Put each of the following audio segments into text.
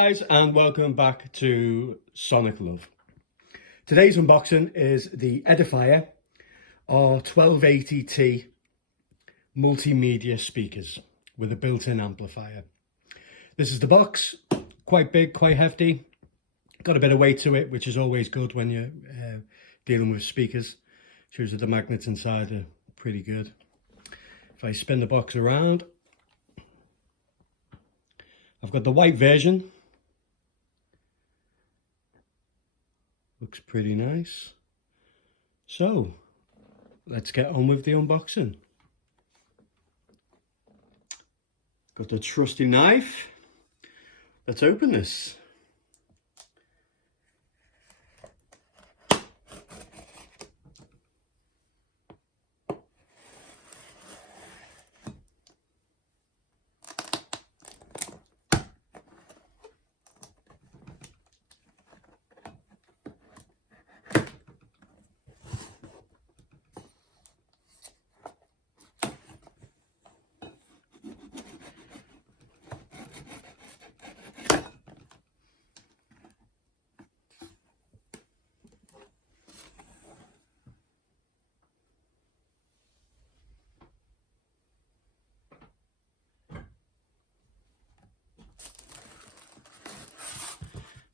Guys, and welcome back to Sonic Love. Today's unboxing is the EDIFIER R1280T multimedia speakers with a built-in amplifier. This is the box, quite big, quite hefty, got a bit of weight to it, which is always good when you're dealing with speakers. Shows that the magnets inside are pretty good. If I spin the box around, I've got the white version. Looks pretty nice. So, let's get on with the unboxing. Got the trusty knife. Let's open this.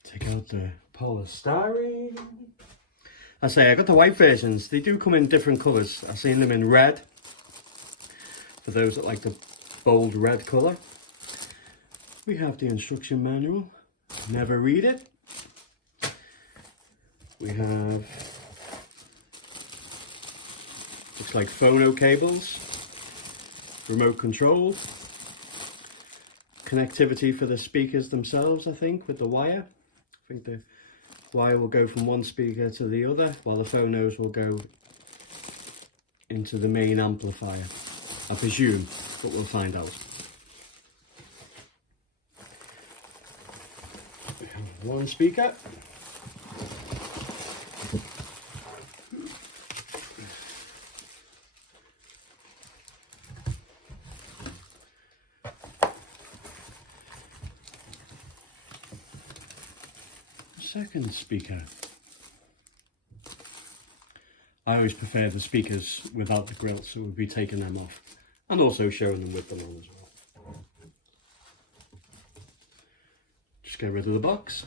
Take out the polystyrene. I got the white versions. They do come in different colours. I've seen them in red, for those that like the bold red colour. We have the instruction manual. Never read it. We have, looks like phono cables, remote control, connectivity for the speakers themselves, I think, with the wire. I think the wire will go from one speaker to the other, while the phonos will go into the main amplifier, I presume, but we'll find out. We have one speaker. Second speaker. I always prefer the speakers without the grill, so we'll be taking them off and also showing them with them on as well. Just get rid of the box.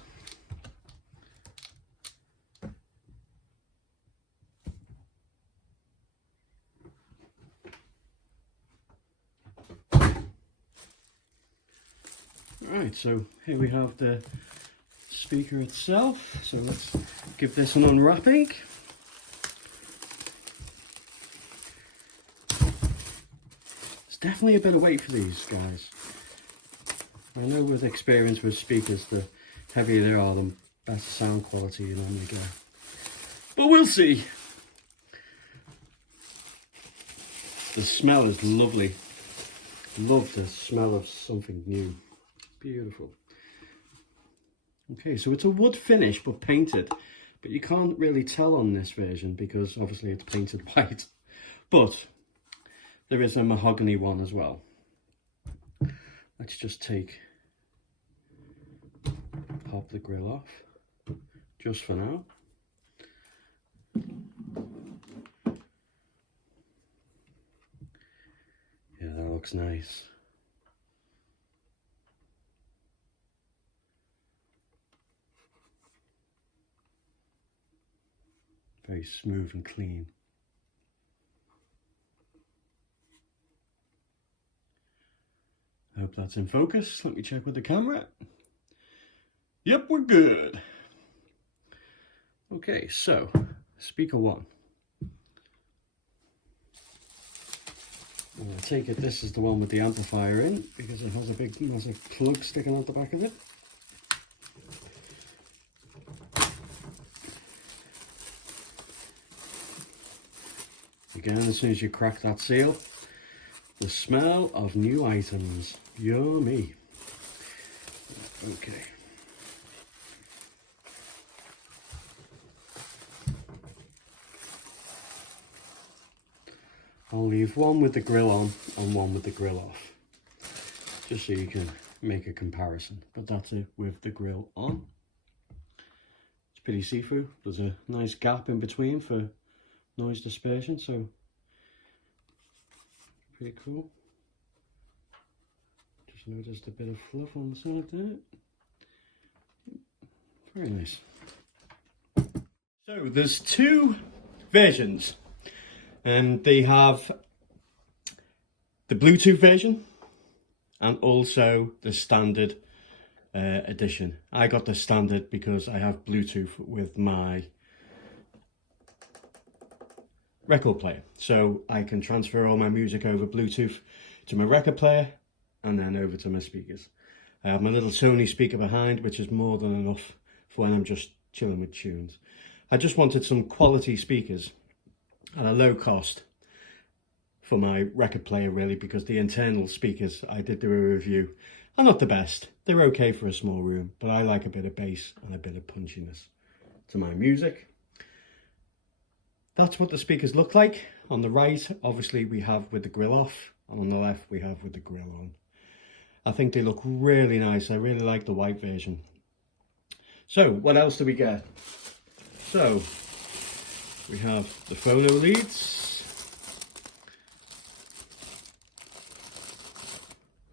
Alright, so here we have the speaker itself, so let's give this an unwrapping. It's definitely a bit of weight for these guys. I know with experience with speakers, the heavier they are, the better sound quality you normally get. But we'll see. The smell is lovely. Love the smell of something new. Beautiful. Okay, so it's a wood finish but painted, but you can't really tell on this version because obviously it's painted white, but there is a mahogany one as well. Let's just pop the grill off, just for now. Yeah, that looks nice. Very smooth and clean. I hope that's in focus. Let me check with the camera. Yep, we're good. Okay, so speaker one. I take it this is the one with the amplifier in because it has a big massive plug sticking out the back of it. Again, as soon as you crack that seal, the smell of new items. Yummy. Okay. I'll leave one with the grill on and one with the grill off, just so you can make a comparison, but that's it with the grill on. It's pretty see-through. There's a nice gap in between for noise dispersion, so pretty cool. Just noticed a bit of fluff on the side there. Very nice. So there's two versions, and they have the Bluetooth version and also the standard edition. I got the standard because I have Bluetooth with my record player, so I can transfer all my music over Bluetooth to my record player and then over to my speakers. I have my little Sony speaker behind, which is more than enough for when I'm just chilling with tunes. I just wanted some quality speakers at a low cost for my record player, really, because the internal speakers, I did do a review, are not the best. They're okay for a small room, but I like a bit of bass and a bit of punchiness to my music. That's what the speakers look like. On the right, obviously, we have with the grill off, and on the left, we have with the grill on. I think they look really nice. I really like the white version. So, what else do we get? So, we have the phono leads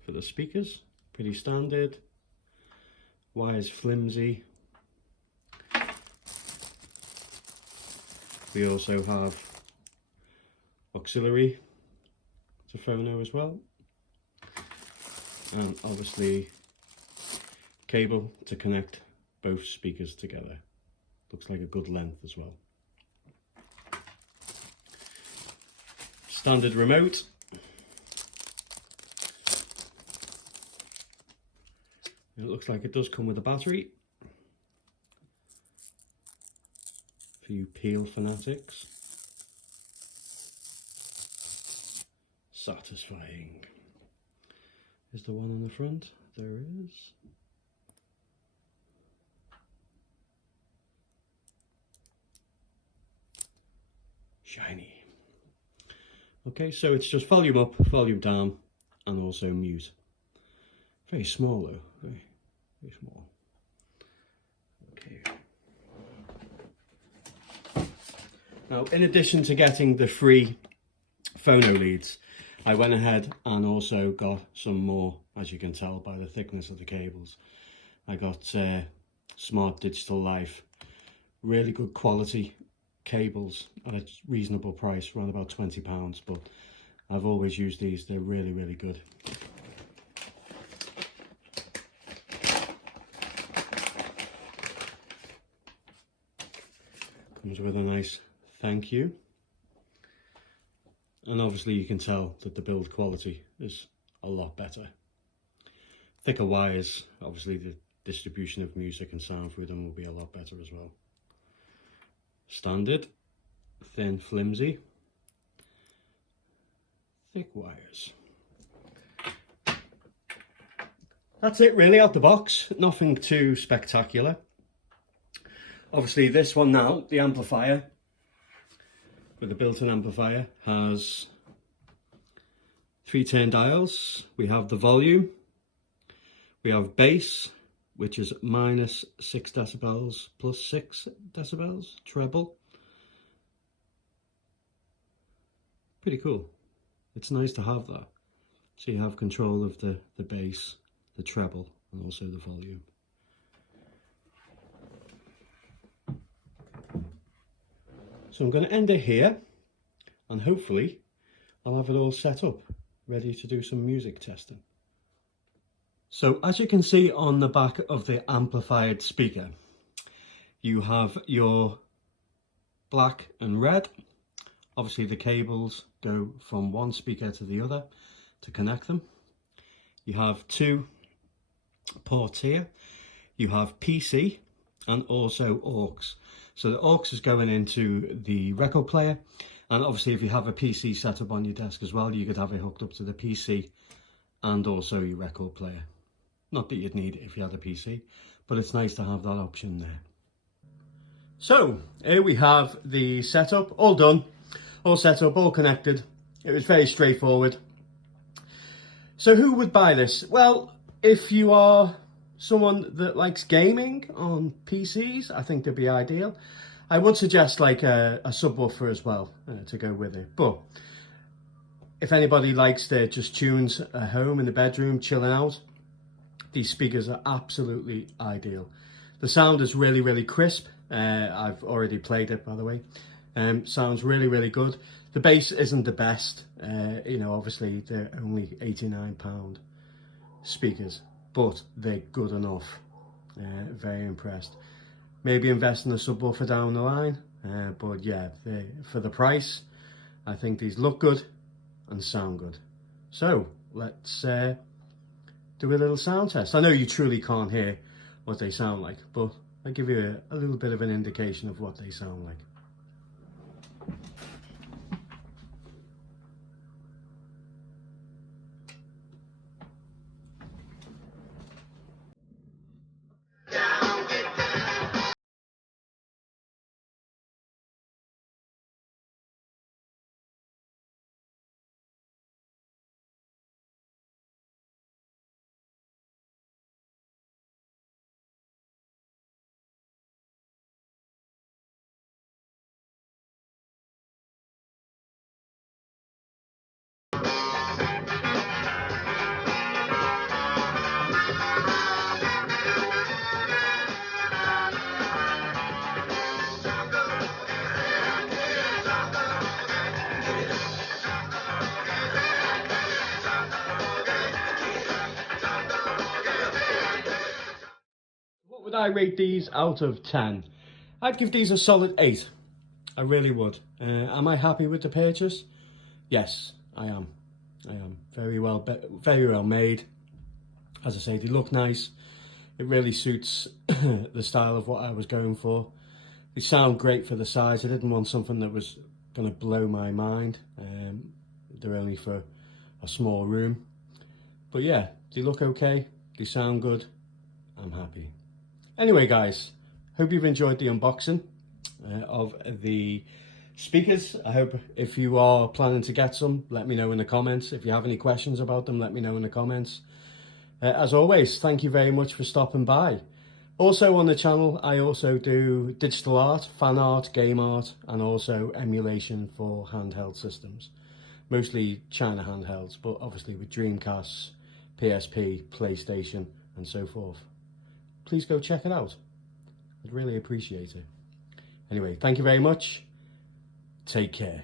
for the speakers, pretty standard. Wires flimsy. We also have auxiliary to phono as well, and obviously cable to connect both speakers together. Looks like a good length as well. Standard remote. It looks like it does come with a battery. For you peel fanatics. Satisfying. Is the one on the front? There is. Shiny. Okay, so it's just volume up, volume down, and also mute. Very small though, very small. Okay. Now, in addition to getting the free phono leads, I went ahead and also got some more, as you can tell by the thickness of the cables. I got Smart Digital Life, really good quality cables at a reasonable price, around about £20, but I've always used these. They're really, really good. Comes with a nice thank you, and obviously you can tell that the build quality is a lot better. Thicker wires, obviously the distribution of music and sound through them will be a lot better as well. Standard, thin, flimsy, thick wires. That's it really out the box, nothing too spectacular. Obviously this one now, the amplifier, with the built-in amplifier, has 3 turn dials. We have the volume, we have bass, which is -6 decibels plus 6 decibels, treble. Pretty cool. It's nice to have that. So you have control of the bass, the treble, and also the volume. So I'm going to end it here, and hopefully I'll have it all set up, ready to do some music testing. So as you can see on the back of the amplified speaker, you have your black and red. Obviously the cables go from one speaker to the other to connect them. You have 2 ports here. You have PC and also aux. So the aux is going into the record player, and obviously if you have a PC set up on your desk as well, you could have it hooked up to the PC and also your record player. Not that you'd need it if you had a PC, but it's nice to have that option there. So here we have the setup, all done, all set up, all connected. It was very straightforward. So who would buy this? Well, If you are someone that likes gaming on PCs, I think they'd be ideal. I would suggest like a subwoofer as well to go with it. But if anybody likes their just tunes at home in the bedroom, chilling out, these speakers are absolutely ideal. The sound is really, really crisp. I've already played it, by the way. Sounds really, really good. The bass isn't the best. You know, obviously they're only £89 speakers, but they're good enough. Very impressed. Maybe invest in a subwoofer down the line, but yeah, for the price, I think these look good and sound good. So let's do a little sound test. I know you truly can't hear what they sound like, but I'll give you a little bit of an indication of what they sound like. What would I rate these out of 10? I'd give these a solid 8. I really would. Am I happy with the purchase? Yes, I am. I am. Very well made. As I say, they look nice. It really suits the style of what I was going for. They sound great for the size. I didn't want something that was going to blow my mind. They're only for a small room. But yeah, they look okay. They sound good. I'm happy. Anyway, guys, hope you've enjoyed the unboxing of the speakers. I hope if you are planning to get some, let me know in the comments. If you have any questions about them, let me know in the comments. As always, thank you very much for stopping by. Also on the channel, I also do digital art, fan art, game art, and also emulation for handheld systems. Mostly China handhelds, but obviously with Dreamcasts, PSP, PlayStation, and so forth. Please go check it out. I'd really appreciate it. Anyway, thank you very much. Take care.